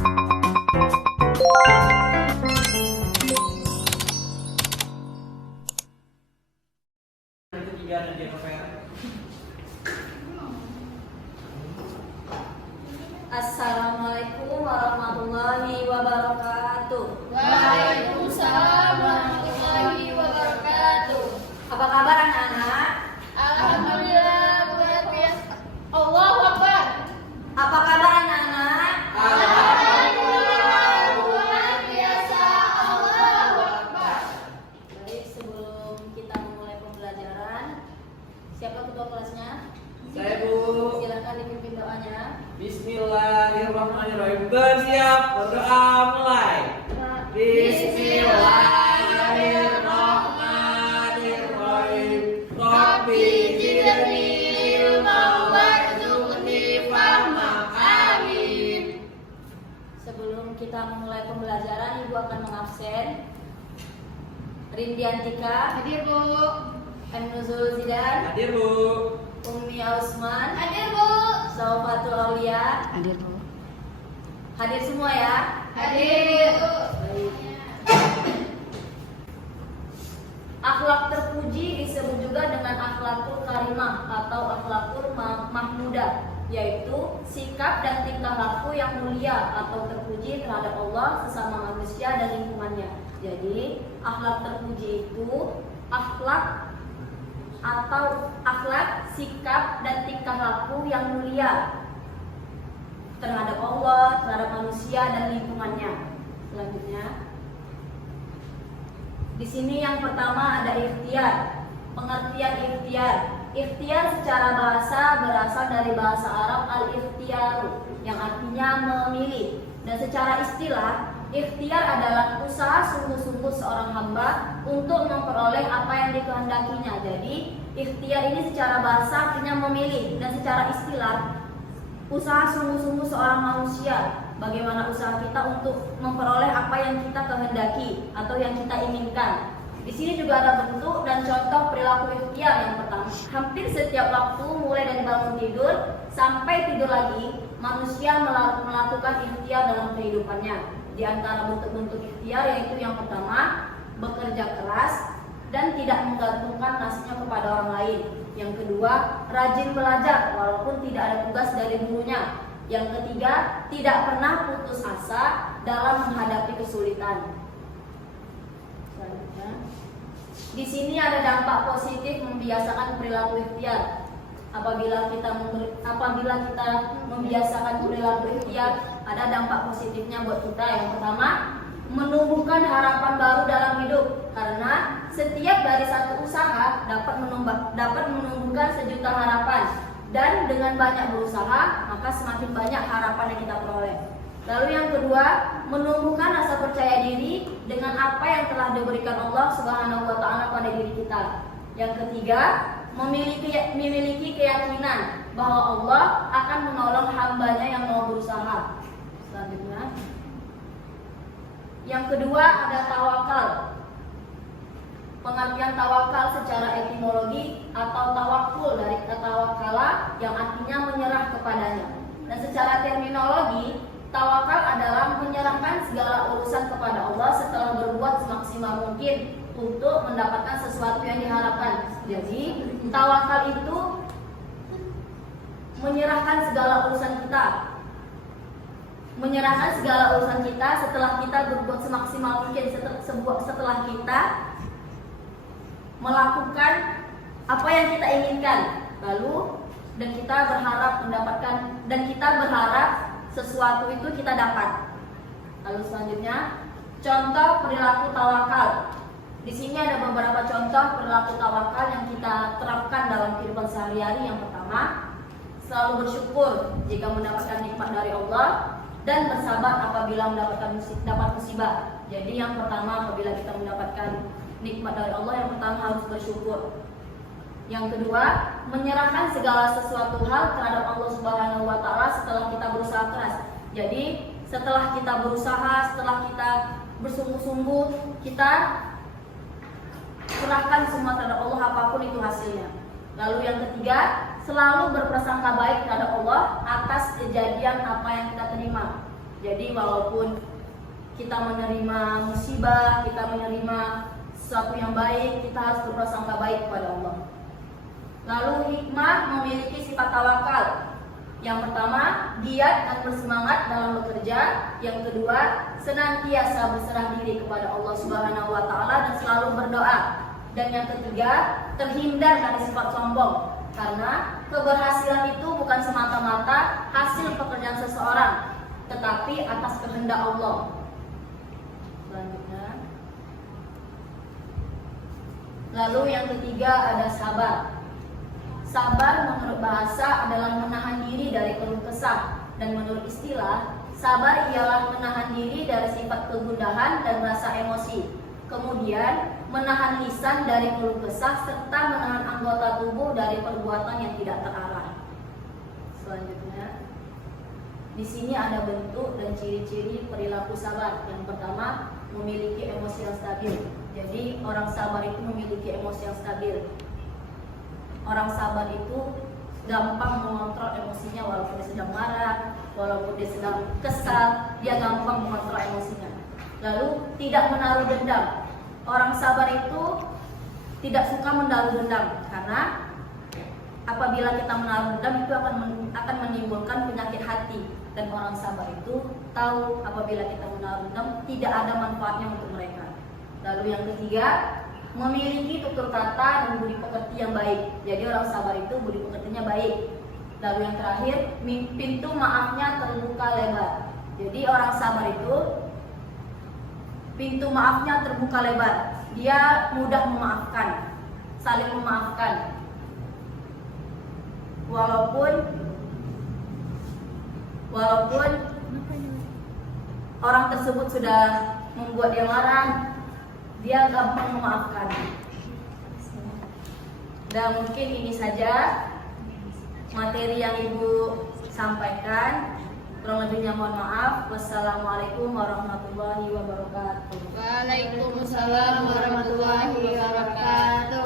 Assalamualaikum warahmatullahi wabarakatuh. Waalaikumsalam warahmatullahi wabarakatuh. Apa kabar anak-anak? Alhamdulillah luar biasa. Allahu Akbar. Apa kabar anak-anak? Alhamdulillah luar biasa. Allahu Akbar. Baik, sebelum kita memulai pembelajaran, siapa ketua kelasnya? Saya, Bu. Silakan dipimpin doanya. Bismillahirrahmanirrahim. Bersiap, berdoa, mulai. Bismillahirrahmanirrahim. Rabbi zidni ilman warzuqni fahma. Amin. Sebelum kita memulai pembelajaran, Ibu akan mengabsen Rindiantika, Hadir, Bu. Nuzul Zidan, Hadir, Bu. Ummi Ausman, Hadir, Bu. Saufatul Aulia. Hadir, Bu. Hadir semua ya. Hadir, Bu. Baik. Akhlak terpuji disebut juga dengan akhlakul karimah atau akhlakul mahmudah, yaitu sikap dan tingkah laku yang mulia atau terpuji terhadap Allah, sesama manusia dan lingkungannya. Jadi akhlak terpuji itu akhlak atau akhlak, sikap dan tingkah laku yang mulia terhadap Allah, terhadap manusia dan lingkungannya. Selanjutnya, di sini yang pertama ada ikhtiar. Pengertian ikhtiar. Ikhtiar secara bahasa berasal dari bahasa Arab al-ikhtiaru yang artinya memilih. Dan secara istilah, ikhtiar adalah usaha sungguh-sungguh seorang hamba untuk memperoleh apa yang dikehendakinya. Jadi, ikhtiar ini secara bahasa artinya memilih, dan secara istilah usaha sungguh-sungguh seorang manusia. Bagaimana usaha kita untuk memperoleh apa yang kita kehendaki atau yang kita inginkan. Di sini juga ada bentuk dan contoh perilaku ikhtiar. Yang pertama, hampir setiap waktu mulai dari bangun tidur sampai tidur lagi, manusia melakukan ikhtiar dalam kehidupannya. Di antara bentuk-bentuk ikhtiar yaitu yang pertama, bekerja keras dan tidak menggantungkan nasibnya kepada orang lain. Yang kedua, rajin belajar walaupun tidak ada tugas dari gurunya. Yang ketiga, tidak pernah putus asa dalam menghadapi kesulitan. Selanjutnya, di sini ada dampak positif membiasakan perilaku ikhtiar. Apabila kita membiasakan perilaku ikhtiar, ada dampak positifnya buat kita. Yang pertama, menumbuhkan harapan baru dalam hidup, karena setiap dari satu usaha dapat menumbuhkan sejuta harapan, dan dengan banyak berusaha maka semakin banyak harapan yang kita peroleh. Lalu yang kedua, menumbuhkan rasa percaya diri dengan apa yang telah diberikan Allah Subhanahu wa taala pada diri kita. Yang ketiga, memiliki keyakinan bahwa Allah akan menolong hambanya yang mau berusaha. Selanjutnya, yang kedua ada tawakal. Pengertian tawakal secara etimologi atau tawakul dari kata tawakala yang artinya menyerah kepadanya. Dan secara terminologi, tawakal adalah menyerahkan segala urusan kepada Allah setelah berbuat semaksimal mungkin untuk mendapatkan sesuatu yang diharapkan. Jadi, tawakal itu menyerahkan segala urusan kita. Menyerahkan segala urusan kita setelah kita berbuat semaksimal mungkin, setelah kita melakukan apa yang kita inginkan, lalu dan kita berharap sesuatu itu kita dapat. Lalu selanjutnya, contoh perilaku tawakal. Di sini ada beberapa contoh perilaku tawakal yang kita terapkan dalam kehidupan sehari-hari. Yang pertama, selalu bersyukur jika mendapatkan nikmat dari Allah dan bersabar apabila dapat musibah. Jadi yang pertama, apabila kita mendapatkan nikmat dari Allah, yang pertama harus bersyukur. Yang kedua, menyerahkan segala sesuatu hal terhadap Allah Subhanahu wa taala setelah kita berusaha keras. Jadi, setelah kita berusaha, setelah kita bersungguh-sungguh, kita serahkan semua terhadap Allah apapun itu hasilnya. Lalu yang ketiga, selalu berprasangka baik terhadap Allah atas kejadian apa yang kita terima. Jadi walaupun kita menerima musibah, kita menerima sesuatu yang baik, kita harus berprasangka baik kepada Allah. Lalu hikmah memiliki sifat tawakal. Yang pertama, giat dan bersemangat dalam bekerja. Yang kedua, senantiasa berserah diri kepada Allah Subhanahu wa taala dan selalu berdoa. Dan yang ketiga, terhindar dari sifat sombong. Karena keberhasilan itu bukan semata-mata hasil pekerjaan seseorang, tetapi atas kehendak Allah. Selanjutnya. Lalu yang ketiga ada sabar. Sabar menurut bahasa adalah menahan diri dari keluh kesah, dan menurut istilah, sabar ialah menahan diri dari sifat kegundahan dan rasa emosi. Kemudian menahan lisan dari keluh kesah serta menahan anggota tubuh dari perbuatan yang tidak terarah. Selanjutnya, di sini ada bentuk dan ciri-ciri perilaku sabar. Yang pertama, memiliki emosi yang stabil. Jadi orang sabar itu memiliki emosi yang stabil. Orang sabar itu gampang mengontrol emosinya, walaupun dia sedang marah, walaupun dia sedang kesal, dia gampang mengontrol emosinya. Lalu tidak menaruh dendam. Orang sabar itu tidak suka menaruh dendam, karena apabila kita menaruh dendam itu akan menimbulkan penyakit hati, dan orang sabar itu tahu apabila kita menaruh dendam tidak ada manfaatnya untuk mereka. Lalu yang ketiga, memiliki tutur kata dan budi pekerti yang baik. Jadi orang sabar itu budi pekertinya baik. Lalu yang terakhir, pintu maafnya terbuka lebar. Jadi orang sabar itu pintu maafnya terbuka lebar. Dia mudah memaafkan, saling memaafkan. Walaupun orang tersebut sudah membuat dia marah, dia gampang memaafkan. Dan mungkin ini saja materi yang Ibu sampaikan. Kurang lebihnya mohon maaf. Wassalamualaikum warahmatullahi wabarakatuh. Waalaikumsalam warahmatullahi wabarakatuh.